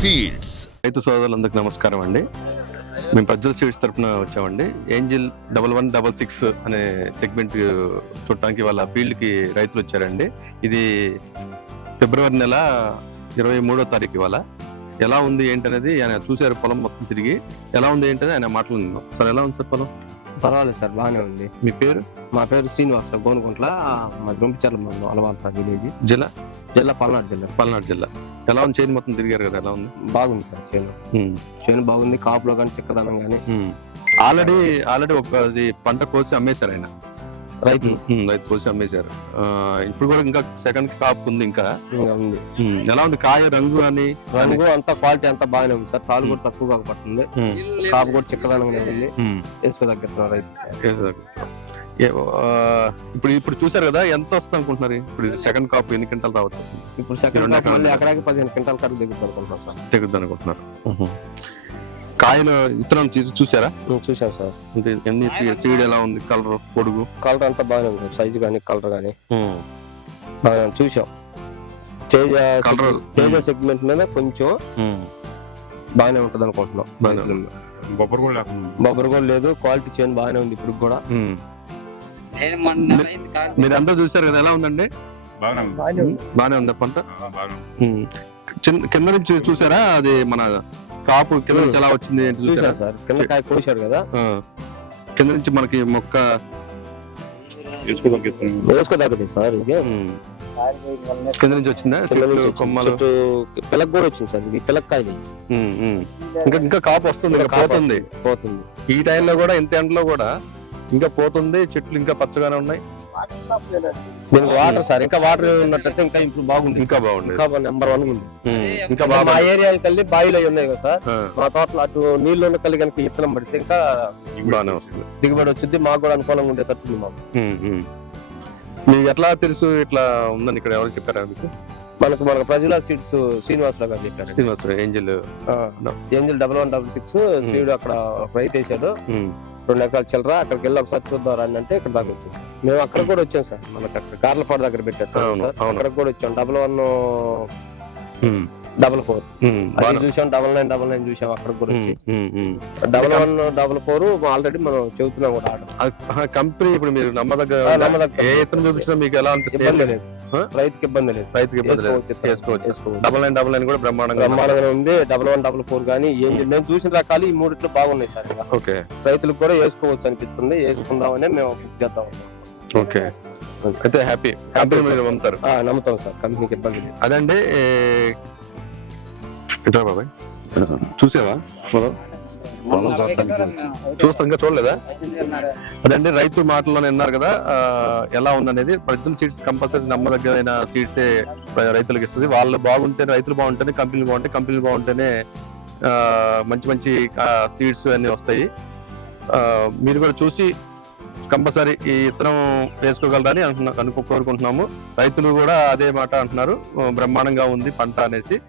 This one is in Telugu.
సీడ్స్ రైతు సోదరులందరికీ నమస్కారం అండి. మేము ప్రజ్వల్ సీడ్స్ తరఫున వచ్చామండి. Angel double one double six అనే సెగ్మెంట్ చూడటానికి వాళ్ళ ఫీల్డ్కి రైతులు వచ్చారండి. ఇది ఫిబ్రవరి నెల ఇరవై మూడో తారీఖు ఇవాళ. ఎలా ఉంది ఏంటనేది ఆయన చూశారు పొలం మొత్తం తిరిగి. ఎలా ఉంది ఏంటనేది ఆయన మాట్లాడుతున్నాం సార్ ఎలా ఉంది సార్ పొలం? పర్వాలేదు సార్ బాగానే ఉంది. మీ పేరు? మా పేరు శ్రీనివాస గోనుకుంట్ల మా గుంపిచర్ల మండలం అలవాలు సార్ విలేజ్. జిల్లా? జిల్లా పల్నాడు జిల్లా సార్. పల్నాడు జిల్లా. ఎలా ఉంది? చేను మొత్తం తిరిగారు కదా ఎలా ఉంది? బాగుంది సార్ చేను. చేను బాగుంది కాపులో కానీ చిక్కదనం కానీ. ఆల్రెడీ ఆల్రెడీ ఒక పంట కోసి అమ్మేశారు ఆయన. రైతు. రైతు కోసి అమ్మేశారు. ఇప్పుడు కూడా ఇంకా సెకండ్ కాప్ ఉంది ఇంకా. ఉంది. ఎలా ఉంది కాయ రంగు అని? రంగు అంతా క్వాలిటీ అంతా బాగానే ఉంది సార్. తాలు కూడా తక్కువగా పడుతుంది కాపు కూడా చిక్కదనం ఉంది. ఉమ్, వేసుకో తగ్గిస్తున్న రైతు. ఇప్పుడు ఇప్పుడు చూసారు కదా ఎంత వస్తుంది అనుకుంటున్నారు? ఇప్పుడు సెకండ్ కాప్ ఎన్ని క్వింటాలు రావచ్చు? ఇప్పుడు సెకండ్ ఎకరాకి పదిహేను క్వింటాల కరకు దిగుతుంది అనుకుంటున్నాం సార్. తెగుద్ది అనుకుంటున్నారు. కాయలు విత్తనం చూసారా? చూసాం సార్. అంటే ఎన్ని సీడ్ ఎలా ఉంది? కలర్ పొడుగు? కలర్ అంతా బాగానే ఉంది సైజు కానీ కలర్ కానీ. బాగానే ఉంది. చూసాం తేజ Colour, తేజ. సెగ్మెంట్ మీద కొంచెం బాగానే ఉంటుంది అనుకుంటున్నాం. బొబ్బర్ కూడా బొబ్బరు కూడా లేదు. క్వాలిటీ చైన్ బాగానే ఉంది ఇప్పుడు కూడా. మీరు అందరూ చూసారు కదా. ఎలా ఉందండి? బాగానే ఉంది. పంట? కింద నుంచి చూసారా? అది మన కాపు కింద నుంచి ఎలా వచ్చింది ఏంటి చూసారా? సార్. కింద కాయ కోసారు కదా. ఆ. కింద నుంచి మనకి మొక్క. వేసుకోదగ్గది సార్ ఇది. కింద నుంచి వచ్చిందా? కింద నుంచి చెట్టు వచ్చింది. కొమ్మలు? పిల్లకి కూడా వచ్చింది సార్. ఇది ఉమ్. ఇంకా ఇంకా కాపు వస్తుంది పోతుంది. పోతుంది. ఈ టైంలో కూడా ఇంత ఎండలో కూడా ఇంకా పోతుంది చెట్లు ఇంకా పచ్చగానే ఉన్నాయి. దీనికి వాటర్ సార్ ఇంకా వాటర్ ఉన్నట్టయితే ఇంకా ఇప్పుడు బాగుంది. ఇంకా బాగుండేది ఇంకా నెంబర్ వన్ ఉంది. ఇంకా మా ఏరియాకి వెళ్ళి బావిలో అయి ఉన్నాయి కదా సార్. మా తోటలో అటు నీళ్ళు ఉన్న కల్లి కనుక ఇత్తనం పడితే ఇంకా బాగానే వస్తుంది. దిగుబడి వచ్చింది మాకు కూడా అనుకూలంగా ఉండే తట్టుంది మాకు. మీకు ఎట్లా తెలుసు ఇట్లా ఉందని ఇక్కడ ఎవరు చెప్పారా మీకు? మనకు మనకు ప్రజల సీట్స్ శ్రీనివాసరావు గారు చెప్పారు. Srinivas angel angel double one double six seed అక్కడ రైతు వేసాడు. రెండు ఎకరాలు చిల్లరా అక్కడికి వెళ్ళి ఒకసారి చూద్దాం రండి అంటే ఇక్కడ దాకా వచ్చాం. మేము అక్కడ కూడా వచ్చాం సార్. మనకి అక్కడ కార్లపాడు దగ్గర పెట్టారు. అక్కడ కూడా వచ్చాం. Double one double four. చూసాం డబల్ నైన్ డబల్ నైన్ చూసాం అక్కడ కూడా. Double one double four already మనం చెబుతున్నాం కూడా కంపెనీ ఇప్పుడు మీరు నమ్మదగ్గ చూపించినా మీకు ఎలా అనిపిస్తుంది? రైతుకి ఇబ్బంది లేదు. రైతుకి ఇబ్బంది లేదు. డబల్ నైన్ డబల్ నైన్ కూడా బ్రహ్మాండంగా. బ్రహ్మాండంగా ఉంది. డబల్ వన్ డబల్ ఫోర్ కానీ ఏం నేను చూసిన రకాలు ఈ మూడిట్లో బాగున్నాయి సార్. ఓకే. రైతులకు కూడా వేసుకోవచ్చు అనిపిస్తుంది. వేసుకుందామని మేము చేద్దాం ఓకే. అయితే హ్యాపీ కంపెనీ మీరు ఆ, నమ్ముతాం సార్. కంపెనీకి ఇబ్బంది అదండి ఇట్రా బాబాయ్. చూసావా? చూస్తా ఇంకా చూడలేదా? అదండి రైతు మాటల్లోనే విన్నారు కదా ఎలా ఉందనేది. ప్రజెంట్ సీడ్స్ కంపల్సరీ నమ్మదగ్గరైన సీడ్సే రైతులకు ఇస్తుంది. వాళ్ళు బాగుంటే రైతులు బాగుంటేనే కంపెనీలు బాగుంటాయి కంపెనీలు బాగుంటేనే మంచి మంచి సీడ్స్ అన్ని వస్తాయి. ఆ, మీరు కూడా చూసి కంపల్సరీ ఈ ఇత్తనం వేసుకోగలరని అనుకున్నా అనుకో కోరుకుంటున్నాము. రైతులు కూడా అదే మాట అంటున్నారు. బ్రహ్మాండంగా ఉంది పంట అనేసి.